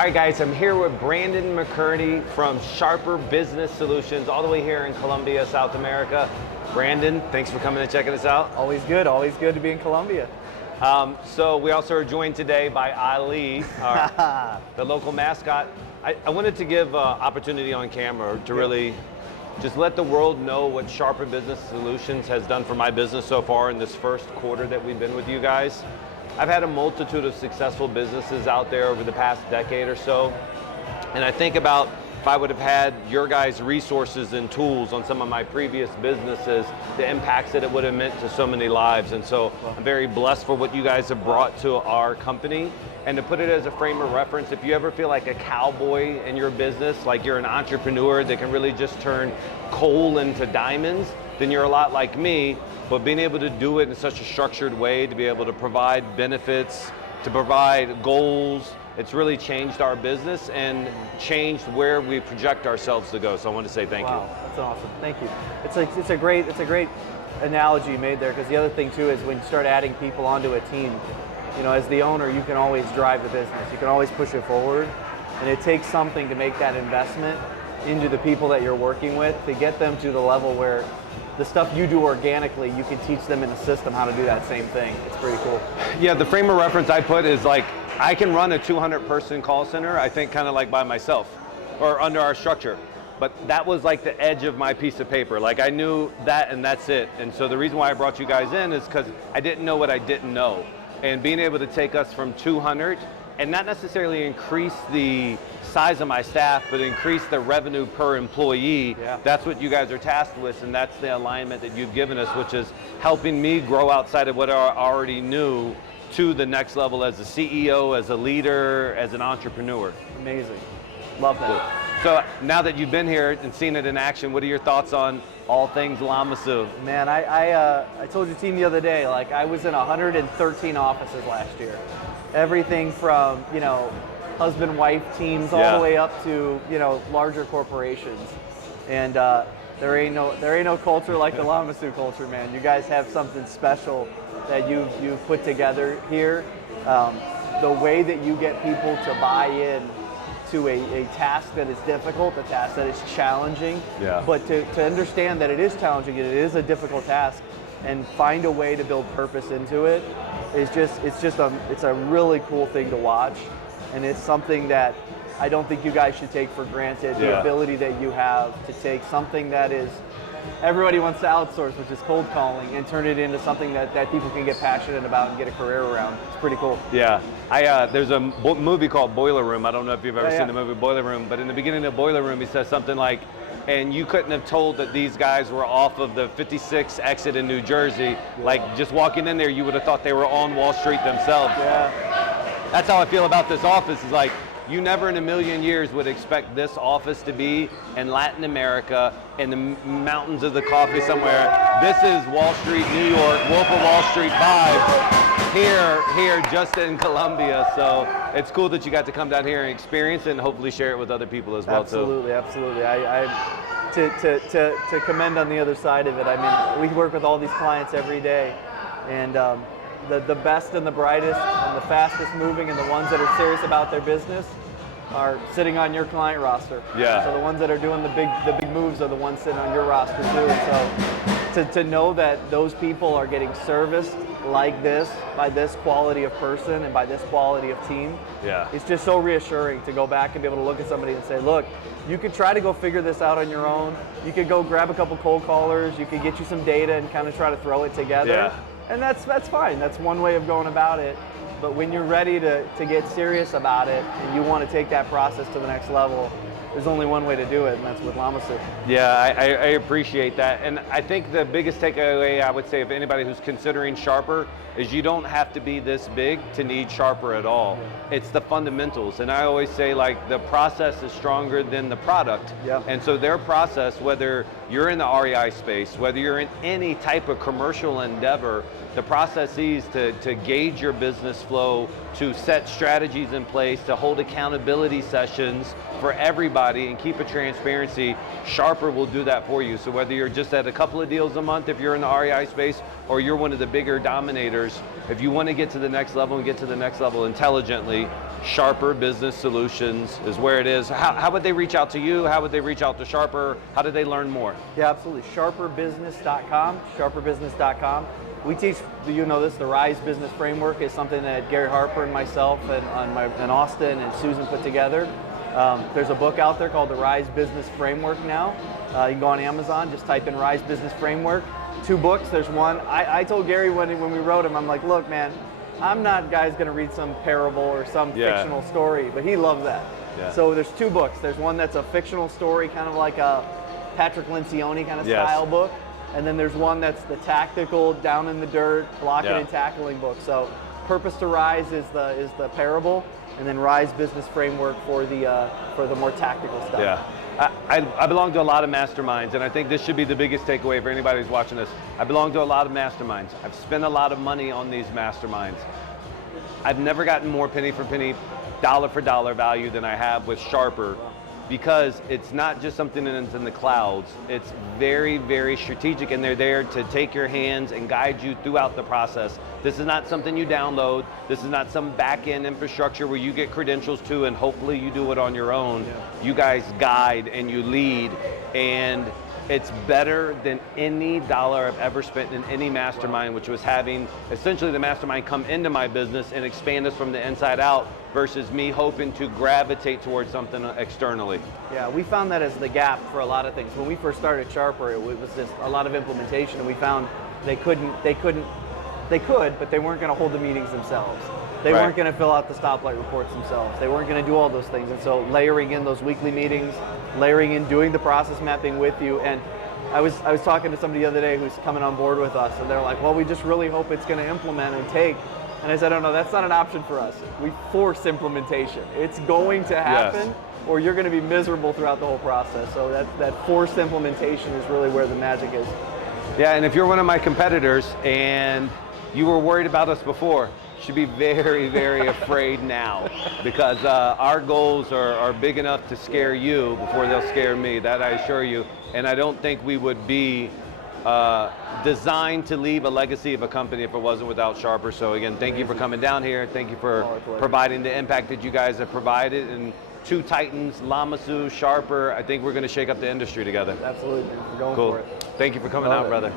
All right, guys, I'm here with Brandon McCurdy from Sharper Business Solutions, all the way here in Colombia, South America. Brandon, thanks for coming and checking us out. Always good to be in Colombia. So we also are joined today by Ali, the local mascot. I wanted to give opportunity on camera to really just let the world know what Sharper Business Solutions has done for my business so far in this first quarter that we've been with you guys. I've had a multitude of successful businesses out there over the past decade or so, and I think about if I would have had your guys' resources and tools on some of my previous businesses, the impacts that it would have meant to so many lives. And so I'm very blessed for what you guys have brought to our company. And to put it as a frame of reference, if you ever feel like a cowboy in your business, like you're an entrepreneur that can really just turn coal into diamonds, then you're a lot like me. But being able to do it in such a structured way, to be able to provide benefits, to provide goals, it's really changed our business and changed where we project ourselves to go. So I want to say thank you. Wow, that's awesome. Thank you. It's a great analogy you made there, because the other thing too is when you start adding people onto a team, you know, as the owner, you can always drive the business. You can always push it forward, and it takes something to make that investment into the people that you're working with to get them to the level where the stuff you do organically, you can teach them in the system how to do that same thing. It's pretty cool. Yeah, the frame of reference I put is like, I can run a 200-person call center, I think kind of like by myself, or under our structure. But that was like the edge of my piece of paper. Like I knew that and that's it. And so the reason why I brought you guys in is because I didn't know what I didn't know. And being able to take us from 200 and not necessarily increase the size of my staff, but increase the revenue per employee. Yeah. That's what you guys are tasked with, and that's the alignment that you've given us, which is helping me grow outside of what I already knew to the next level as a CEO, as a leader, as an entrepreneur. Amazing. Love that. So now that you've been here and seen it in action, what are your thoughts on all things Lamassu? Man, I told your team the other day, like I was in 113 offices last year. Everything from, you know, husband-wife teams all the way up to, you know, larger corporations. And there ain't no culture like the Lamassu culture, man. You guys have something special that you've put together here. The way that you get people to buy in to a task that is difficult, a task that is challenging, but to understand that it is challenging and it is a difficult task, and find a way to build purpose into it is it's a really cool thing to watch, and it's something that I don't think you guys should take for granted. The ability that you have to take something that is everybody wants to outsource, which is cold calling, and turn it into something that people can get passionate about and get a career around. It's pretty cool. Yeah, there's a movie called Boiler Room. I don't know if you've ever seen the movie Boiler Room, but in the beginning of Boiler Room, he says something like, and you couldn't have told that these guys were off of the 56 exit in New Jersey. Like just walking in there, you would have thought they were on Wall Street themselves. Yeah. That's how I feel about this office, is like, you never in a million years would expect this office to be in Latin America, in the mountains of the coffee somewhere. This is Wall Street, New York, Wolf of Wall Street vibe here just in Colombia. So it's cool that you got to come down here and experience it and hopefully share it with other people as well. Absolutely, absolutely. To commend on the other side of it, I mean, we work with all these clients every day, and the best and the brightest and the fastest moving and the ones that are serious about their business are sitting on your client roster. Yeah. So the ones that are doing the big moves are the ones sitting on your roster too. So to know that those people are getting serviced like this, by this quality of person and by this quality of team, it's just so reassuring to go back and be able to look at somebody and say, look, you could try to go figure this out on your own. You could go grab a couple cold callers. You could get you some data and kind of try to throw it together. Yeah. And that's fine. That's one way of going about it. But when you're ready to get serious about it and you want to take that process to the next level, there's only one way to do it, and that's with Lamassu. Yeah, I appreciate that. And I think the biggest takeaway I would say of anybody who's considering Sharper is you don't have to be this big to need Sharper at all. It's the fundamentals. And I always say, like, the process is stronger than the product. Yeah. And so their process, whether you're in the REI space, whether you're in any type of commercial endeavor, the processes to gauge your business flow, to set strategies in place, to hold accountability sessions for everybody everybody and keep a transparency, Sharper will do that for you. So whether you're just at a couple of deals a month, if you're in the REI space, or you're one of the bigger dominators, if you want to get to the next level and get to the next level intelligently, Sharper Business Solutions is where it is. How would they reach out to you? How would they reach out to Sharper? How do they learn more? Yeah, absolutely. Sharperbusiness.com, sharperbusiness.com. We teach, you know this, the Rise Business Framework is something that Gary Harper and myself and Austin and Susan put together. There's a book out there called the Rise Business Framework now. You can go on Amazon, just type in Rise Business Framework. 2 books, there's one. I told Gary when we wrote him, I'm like, look man, I'm not gonna read some parable or some fictional story, but he loves that. Yeah. So there's 2 books. There's one that's a fictional story, kind of like a Patrick Lencioni kind of style book. And then there's one that's the tactical, down in the dirt, blocking and tackling book. So Purpose to Rise is the parable, and then Rise Business Framework for the more tactical stuff. Yeah, I belong to a lot of masterminds, and I think this should be the biggest takeaway for anybody who's watching this. I belong to a lot of masterminds. I've spent a lot of money on these masterminds. I've never gotten more penny for penny, dollar for dollar value than I have with Sharper, because it's not just something that's in the clouds. It's very, very strategic, and they're there to take your hands and guide you throughout the process. This is not something you download. This is not some back-end infrastructure where you get credentials to and hopefully you do it on your own. Yeah. You guys guide and you lead, and it's better than any dollar I've ever spent in any mastermind, which was having essentially the mastermind come into my business and expand us from the inside out versus me hoping to gravitate towards something externally. Yeah, we found that as the gap for a lot of things. When we first started Sharper, it was just a lot of implementation, and we found they could, but they weren't going to hold the meetings themselves. They weren't going to fill out the stoplight reports themselves. They weren't going to do all those things. And so layering in those weekly meetings, layering in doing the process mapping with you. And I was talking to somebody the other day who's coming on board with us, and they're like, well, we just really hope it's going to implement and take. And I said, oh no, that's not an option for us. We force implementation. It's going to happen, or you're going to be miserable throughout the whole process. So that forced implementation is really where the magic is. Yeah, and if you're one of my competitors and you were worried about us before, you should be very, very afraid now, because our goals are big enough to scare you before they'll scare me, that I assure you. And I don't think we would be designed to leave a legacy of a company if it wasn't without Sharper. So again, thank you for coming down here. Thank you for providing the impact that you guys have provided. And 2 titans, Lamassu, Sharper, I think we're going to shake up the industry together. Absolutely, we're going for it. Thank you for coming out, brother.